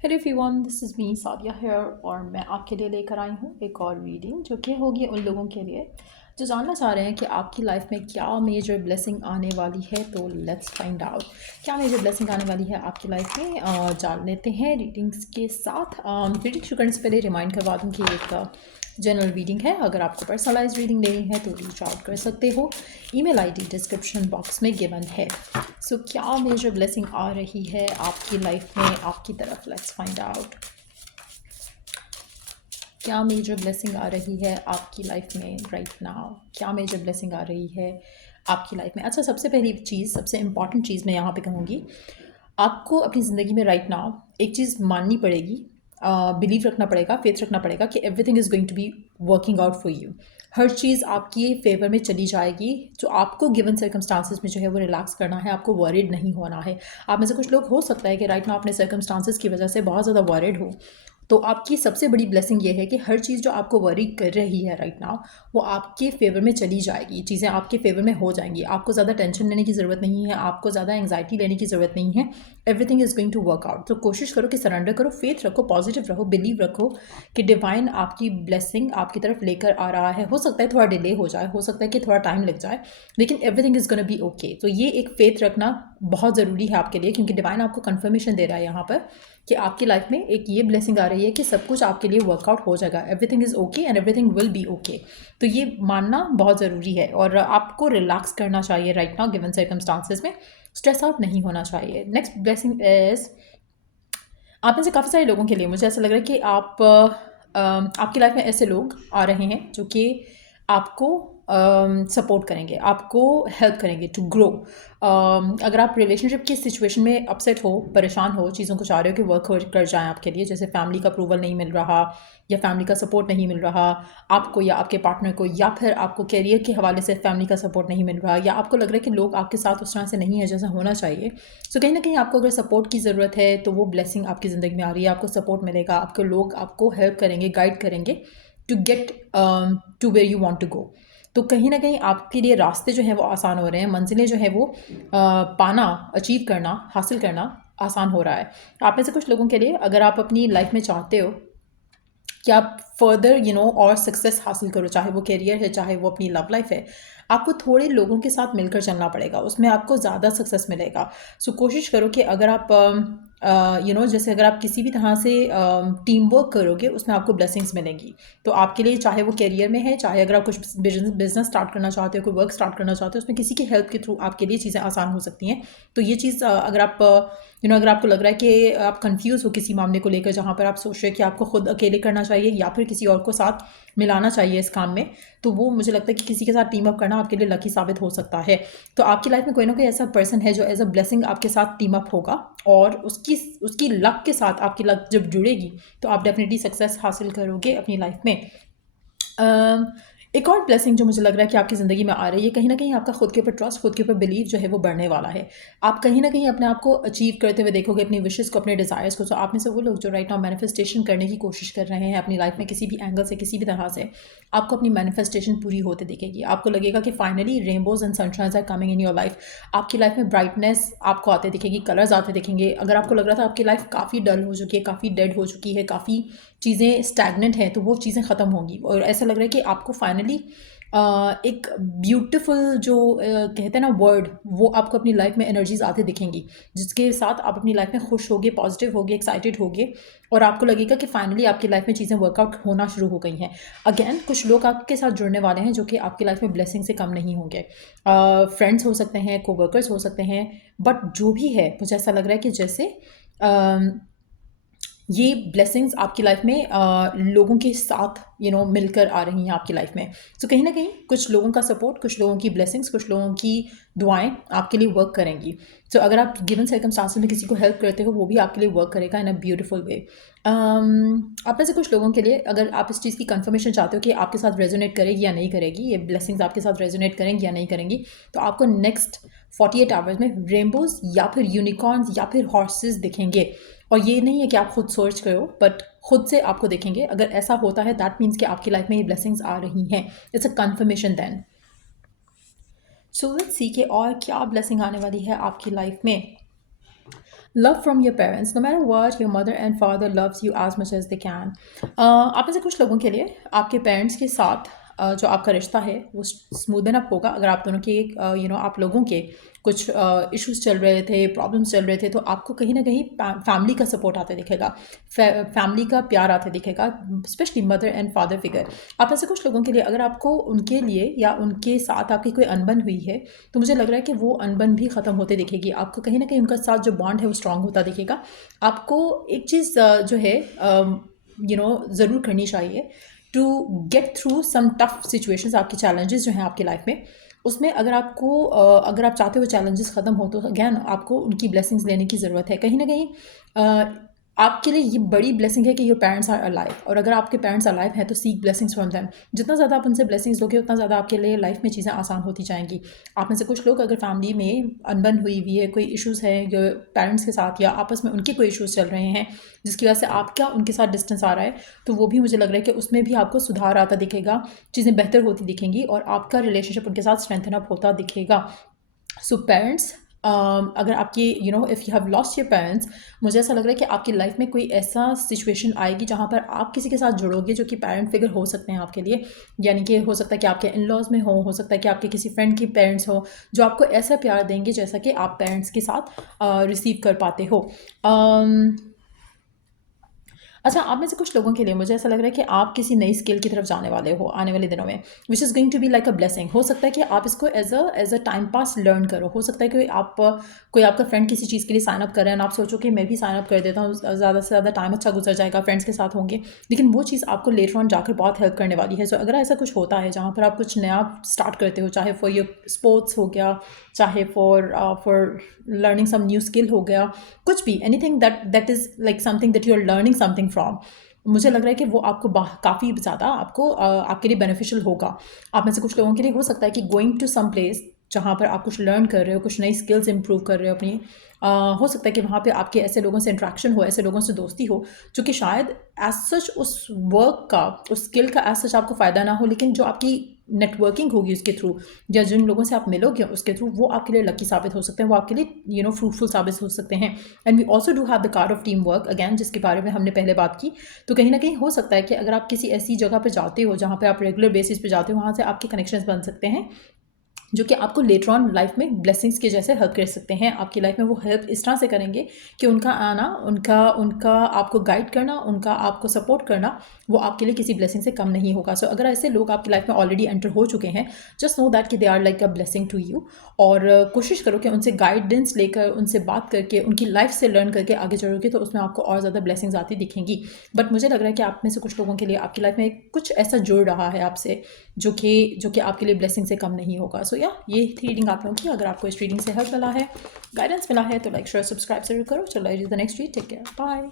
Hello everyone, this is me Sadia here और मैं आपके लिए लेकर आई हूँ एक और रीडिंग जो कि होगी उन लोगों के लिए जो जानना चाह रहे हैं कि आपकी लाइफ में क्या मेजर ब्लेसिंग आने वाली है। तो लेट्स फाइंड आउट क्या मेजर ब्लेसिंग आने वाली है आपकी लाइफ में। जान लेते हैं रीडिंग्स के साथ। रीडिंग शुरू करने से पहले रिमाइंड करवा दूँ कि एक जनरल रीडिंग है। अगर आपको पर्सनलाइज रीडिंग लेनी है तो रीच आउट कर सकते हो। ईमेल आईडी डिस्क्रिप्शन बॉक्स में गिवन है। सो क्या मेजर ब्लेसिंग आ रही है आपकी लाइफ में आपकी तरफ। लेट्स फाइंड आउट क्या मेजर ब्लेसिंग आ रही है आपकी लाइफ में राइट नाउ। क्या मेजर ब्लेसिंग आ रही है आपकी लाइफ में। अच्छा, सबसे पहली चीज़, सबसे इंपॉर्टेंट चीज़ मैं यहाँ पे कहूँगी, आपको अपनी ज़िंदगी में राइट नाउ एक चीज़ माननी पड़ेगी, बिलीव रखना पड़ेगा, फेथ रखना पड़ेगा कि everything is going to be working out for you. हर चीज़ आपकी फेवर में चली जाएगी। जो आपको गिवन सर्कमस्टांसिस में जो है वो रिलैक्स करना है, आपको वरीड नहीं होना है। आप में से कुछ लोग हो सकता है कि राइट नाउ अपने सर्कमस्टांसिस की वजह से बहुत ज़्यादा वरीड हो। तो आपकी सबसे बड़ी ब्लेसिंग ये है कि हर चीज़ जो आपको वरी कर रही है राइट नाउ वो आपके फेवर में चली जाएगी। चीज़ें आपके फेवर में हो जाएंगी। आपको ज़्यादा टेंशन लेने की ज़रूरत नहीं है, आपको ज़्यादा एंग्जाइटी लेने की ज़रूरत नहीं है। Everything is going to work out. तो कोशिश करो कि सरेंडर करो, फेथ रखो, पॉजिटिव रहो, बिलीव रखो कि डिवाइन आपकी ब्लेसिंग आपकी तरफ लेकर आ रहा है। हो सकता है थोड़ा डिले हो जाए, हो सकता है कि थोड़ा टाइम लग जाए, लेकिन everything is gonna be okay. तो ये एक फेथ रखना बहुत ज़रूरी है आपके लिए, क्योंकि डिवाइन आपको कंफर्मेशन दे रहा है यहाँ पर कि आपकी लाइफ में एक ये ब्लेसिंग आ रही है कि सब कुछ आपके लिए वर्कआउट हो जाएगा। Everything is okay and everything will be okay. तो ये मानना बहुत ज़रूरी है और आपको रिलैक्स करना चाहिए राइट नाउ गिवन सर्कमस्टांसिस में। स्ट्रेस आउट नहीं होना चाहिए। नेक्स्ट ब्लेसिंग इज, आप में से काफ़ी सारे लोगों के लिए मुझे ऐसा लग रहा है कि आपकी लाइफ में ऐसे लोग आ रहे हैं जो कि आपको सपोर्ट करेंगे, आपको हेल्प करेंगे टू ग्रो। अगर आप रिलेशनशिप की सिचुएशन में अपसेट हो, परेशान हो, चीज़ों को चाह रहे हो कि वर्क कर जाएं आपके लिए, जैसे फैमिली का अप्रूवल नहीं मिल रहा या फैमिली का सपोर्ट नहीं मिल रहा आपको या आपके पार्टनर को, या फिर आपको करियर के हवाले से फैमिली का सपोर्ट नहीं मिल रहा, या आपको लग रहा है कि लोग आपके साथ उस तरह से नहीं है जैसा होना चाहिए। सो कहीं ना कहीं आपको अगर सपोर्ट की ज़रूरत है तो वो ब्लेसिंग आपकी ज़िंदगी में आ रही है। आपको सपोर्ट मिलेगा, आपके लोग आपको हेल्प करेंगे, गाइड करेंगे to get to where you want to go. तो कहीं ना कहीं आपके लिए रास्ते जो हैं वो आसान हो रहे हैं, मंजिलें जो हैं वो पाना, अचीव करना, हासिल करना आसान हो रहा है। आप में से कुछ लोगों के लिए, अगर आप अपनी लाइफ में चाहते हो कि आप फर्दर और सक्सेस हासिल करो, चाहे वो करियर है, चाहे वो अपनी लव लाइफ है, आपको थोड़े लोगों के साथ मिलकर चलना पड़ेगा, उसमें आपको ज़्यादा सक्सेस मिलेगा। सो कोशिश करो कि अगर आप जैसे अगर आप किसी भी तरह से टीम वर्क करोगे उसमें आपको ब्लेसिंग्स मिलेंगी। तो आपके लिए चाहे वो करियर में है, चाहे अगर आप कुछ बिजनेस स्टार्ट करना चाहते हो, कोई वर्क स्टार्ट करना चाहते हो, उसमें किसी की हेल्प के थ्रू आपके लिए चीज़ें आसान हो सकती हैं। तो ये चीज़ अगर आप अगर आपको लग रहा है कि आप कंफ्यूज हो किसी मामले को लेकर जहाँ पर आप सोच रहे हैं कि आपको खुद अकेले करना चाहिए या फिर किसी और को साथ मिलाना चाहिए इस काम में, तो वो मुझे लगता है कि किसी के साथ टीम अप करना आपके लिए लकी साबित हो सकता है। तो आपकी लाइफ में कोई ना कोई ऐसा पर्सन है जो एज अ ब्लेसिंग आपके साथ टीम अप होगा, और उसकी उसकी लक के साथ आपकी लक जब जुड़ेगी तो आप डेफिनेटली सक्सेस हासिल करोगे अपनी लाइफ में। एक और ब्लेसिंग जो मुझे लग रहा है कि आपकी ज़िंदगी में आ रही है, कहीं न कहीं आपका खुद के ऊपर ट्रस्ट, खुद के ऊपर बिलीव जो है वो बढ़ने वाला है। आप कहीं न कहीं अपने आप को अचीव करते हुए देखोगे, अपनी विशेज़ को, अपने डिज़ायर्स को। तो आप में से वो लोग जो राइट नाउ मैनिफेस्टेशन करने की कोशिश कर रहे हैं अपनी लाइफ में, किसी भी एंगल से, किसी भी तरह से, आपको अपनी मैनिफेस्टेशन पूरी होते दिखेगी। आपको लगेगा कि finally rainbows and sunshines are coming in your life. आपकी लाइफ में ब्राइटनेस आपको आते दिखेगी, कलर्स आते दिखेंगे। अगर आपको लग रहा था आपकी लाइफ काफ़ी डल हो चुकी है, काफ़ी डेड हो चुकी है, काफ़ी चीज़ें स्टैग्नेंट हैं, तो वो चीज़ें ख़त्म होंगी और ऐसा लग रहा है कि आपको फाइनली एक ब्यूटीफुल जो कहते हैं ना वर्ड, वो आपको अपनी लाइफ में एनर्जीज आते दिखेंगी, जिसके साथ आप अपनी लाइफ में खुश होगे, पॉजिटिव होगे, एक्साइटेड होगे, और आपको लगेगा कि फाइनली आपकी लाइफ में चीज़ें वर्कआउट होना शुरू हो गई हैं। अगेन कुछ लोग आपके साथ जुड़ने वाले हैं जो कि आपकी लाइफ में ब्लेसिंग से कम नहीं होंगे। फ्रेंड्स हो सकते हैं, कोवर्कर्स हो सकते हैं, बट जो भी है मुझे ऐसा लग रहा है कि जैसे ये ब्लेसिंग्स आपकी लाइफ में लोगों के साथ मिलकर आ रही हैं आपकी लाइफ में। सो कहीं ना कहीं कुछ लोगों का सपोर्ट, कुछ लोगों की ब्लेसिंग्स, कुछ लोगों की दुआएं आपके लिए वर्क करेंगी। सो अगर आप गिवन सर्कमस्टांसेस में किसी को हेल्प करते हो, वो भी आपके लिए वर्क करेगा इन अ ब्यूटीफुल वे। आप में से कुछ लोगों के लिए, अगर आप इस चीज़ की कंफर्मेशन चाहते हो कि आपके साथ रेजोनेट करेगी या नहीं करेगी, ये ब्लेसिंग्स आपके साथ रेजोनेट करेंगी या नहीं करेंगी, तो आपको नेक्स्ट 48 आवर्स में रेनबोज या फिर यूनिकॉर्न्स या फिर हॉर्सेस दिखेंगे। और ये नहीं है कि आप खुद सर्च करो, बट खुद से आपको देखेंगे। अगर ऐसा होता है दैट मीन्स कि आपकी लाइफ में ये ब्लेसिंग्स आ रही हैं। It's a confirmation then. So let's see कि और क्या ब्लेसिंग आने वाली है आपकी लाइफ में। Love from your parents, no matter what your mother and father loves you as much as they can. आप में से कुछ लोगों के लिए आपके पेरेंट्स के साथ जो आपका रिश्ता है वो स्मूदन अप होगा अगर आप दोनों के आप लोगों के कुछ इश्यूज चल रहे थे, प्रॉब्लम्स चल रहे थे, तो आपको कहीं ना कहीं फैमिली का सपोर्ट आते दिखेगा, फैमिली का प्यार आते दिखेगा, specially mother and father figure. आप ऐसे कुछ लोगों के लिए अगर आपको उनके लिए या उनके साथ आपकी कोई अनबन हुई है तो मुझे लग रहा है कि वो अनबन भी ख़त्म होते दिखेगी। आपको कहीं ना कहीं उनका साथ जो बॉन्ड है वो स्ट्रांग होता दिखेगा। आपको एक चीज़ जो है ज़रूर करनी चाहिए to get through some tough situations. आपके चैलेंजेस जो हैं आपकी लाइफ में, उसमें अगर आप चाहते हो चैलेंजेस ख़त्म हो तो अगैन आपको उनकी ब्लेसिंग्स लेने की ज़रूरत है। कहीं ना कहीं आपके लिए ये बड़ी ब्लेसिंग है कि योर पेरेंट्स आर अलाइव, और अगर आपके पेरेंट्स अलाइव हैं तो सीक ब्लेसिंग्स फ्रॉम देम। जितना ज़्यादा आप उनसे ब्लेसिंग्स लोगे उतना ज़्यादा आपके लिए लाइफ में चीज़ें आसान होती जाएंगी। आप में से कुछ लोग अगर फैमिली में अनबन हुई हुई है, कोई इश्यूज़ है पेरेंट्स के साथ या आपस में उनके कोई इश्यूज़ चल रहे हैं जिसकी वजह से आपका उनके साथ डिस्टेंस आ रहा है, तो वो भी मुझे लग रहा है कि उसमें भी आपको सुधार आता दिखेगा, चीज़ें बेहतर होती दिखेंगी और आपका रिलेशनशिप उनके साथ स्ट्रेंथन अप होता दिखेगा। सो पेरेंट्स, अगर आपकी if you have lost your parents, मुझे ऐसा लग रहा है कि आपकी लाइफ में कोई ऐसा सिचुएशन आएगी जहाँ पर आप किसी के साथ जुड़ोगे जो कि पेरेंट फिगर हो सकते हैं आपके लिए। यानी कि हो सकता है कि आपके इन लॉज में हो सकता है कि आपके किसी फ्रेंड की पेरेंट्स हो जो आपको ऐसा प्यार देंगे जैसा कि आप पेरेंट्स के साथ रिसीव कर पाते हो। अच्छा, आप में से कुछ लोगों के लिए मुझे ऐसा लग रहा है कि आप किसी नई स्किल की तरफ जाने वाले हो आने वाले दिनों में, which is going to be like a blessing. हो सकता है कि आप इसको as a time pass learn करो। हो सकता है कि कोई आपका फ्रेंड किसी चीज़ के लिए साइन अप कर रहे हैं और आप सोचो कि मैं भी साइन अप कर देता हूँ, ज़्यादा से ज़्यादा टाइम अच्छा गुजर जाएगा, फ्रेंड्स के साथ होंगे, लेकिन वो चीज़ आपको लेटर ऑन जाकर बहुत हेल्प करने वाली है। सो अगर ऐसा कुछ होता है जहाँ पर आप कुछ नया स्टार्ट करते हो, चाहे फॉर योर स्पोर्ट्स हो गया, चाहे for learning some new skill हो गया, कुछ भी, anything that is like something that you are learning something from, मुझे लग रहा है कि वो आपको काफ़ी ज़्यादा आपके लिए बेनिफिशियल होगा। आप में से कुछ लोगों के लिए हो सकता है कि गोइंग टू सम प्लेस जहाँ पर आप कुछ लर्न कर रहे हो, कुछ नई स्किल्स इंप्रूव कर रहे हो अपनी, हो सकता है कि वहाँ पे आपके ऐसे लोगों से इंटरेक्शन हो, ऐसे लोगों से दोस्ती हो जो कि शायद एज सच उस वर्क का, उस स्किल का एज सच आपको फ़ायदा ना हो, लेकिन जो आपकी नेटवर्किंग होगी उसके थ्रू या जिन लोगों से आप मिलोगे उसके थ्रू, वो आपके लिए लकी साबित हो सकते हैं, वो आपके लिए फ्रूटफुल साबित हो सकते हैं। And we also do have the card of team work again, जिसके बारे में हमने पहले बात की। तो कहीं ना कहीं हो सकता है कि अगर आप किसी ऐसी जगह पर जाते हो जहाँ पे आप रेगुलर बेसिस पे जाते हो, वहाँ से आपके कनेक्शंस बन सकते हैं जो कि आपको लेटर ऑन लाइफ में ब्लेसिंग्स के जैसे हेल्प कर सकते हैं। आपकी लाइफ में वो हेल्प इस तरह से करेंगे कि उनका आना, उनका आपको गाइड करना, उनका आपको सपोर्ट करना, वो आपके लिए किसी ब्लेसिंग से कम नहीं होगा। सो अगर ऐसे लोग आपकी लाइफ में ऑलरेडी एंटर हो चुके हैं, जस्ट नो दैट कि they are like a blessing to you. और कोशिश करो कि उनसे गाइडेंस लेकर, उनसे बात करके, उनकी लाइफ से लर्न करके आगे चलोगे तो उसमें आपको और ज़्यादा ब्लेसिंग्स आती दिखेंगी। बट मुझे लग रहा है कि आप में से कुछ लोगों के लिए आपकी लाइफ में कुछ ऐसा जुड़ रहा है आपसे जो कि आपके लिए ब्लेसिंग से कम नहीं होगा। सो या ये थी रीडिंग आप लोगों की। अगर आपको इस रीडिंग से हेल्प मिला है, गाइडेंस मिला है, तो लाइक शेयर सब्सक्राइब जरूर करो। चलो the next read, take care, bye.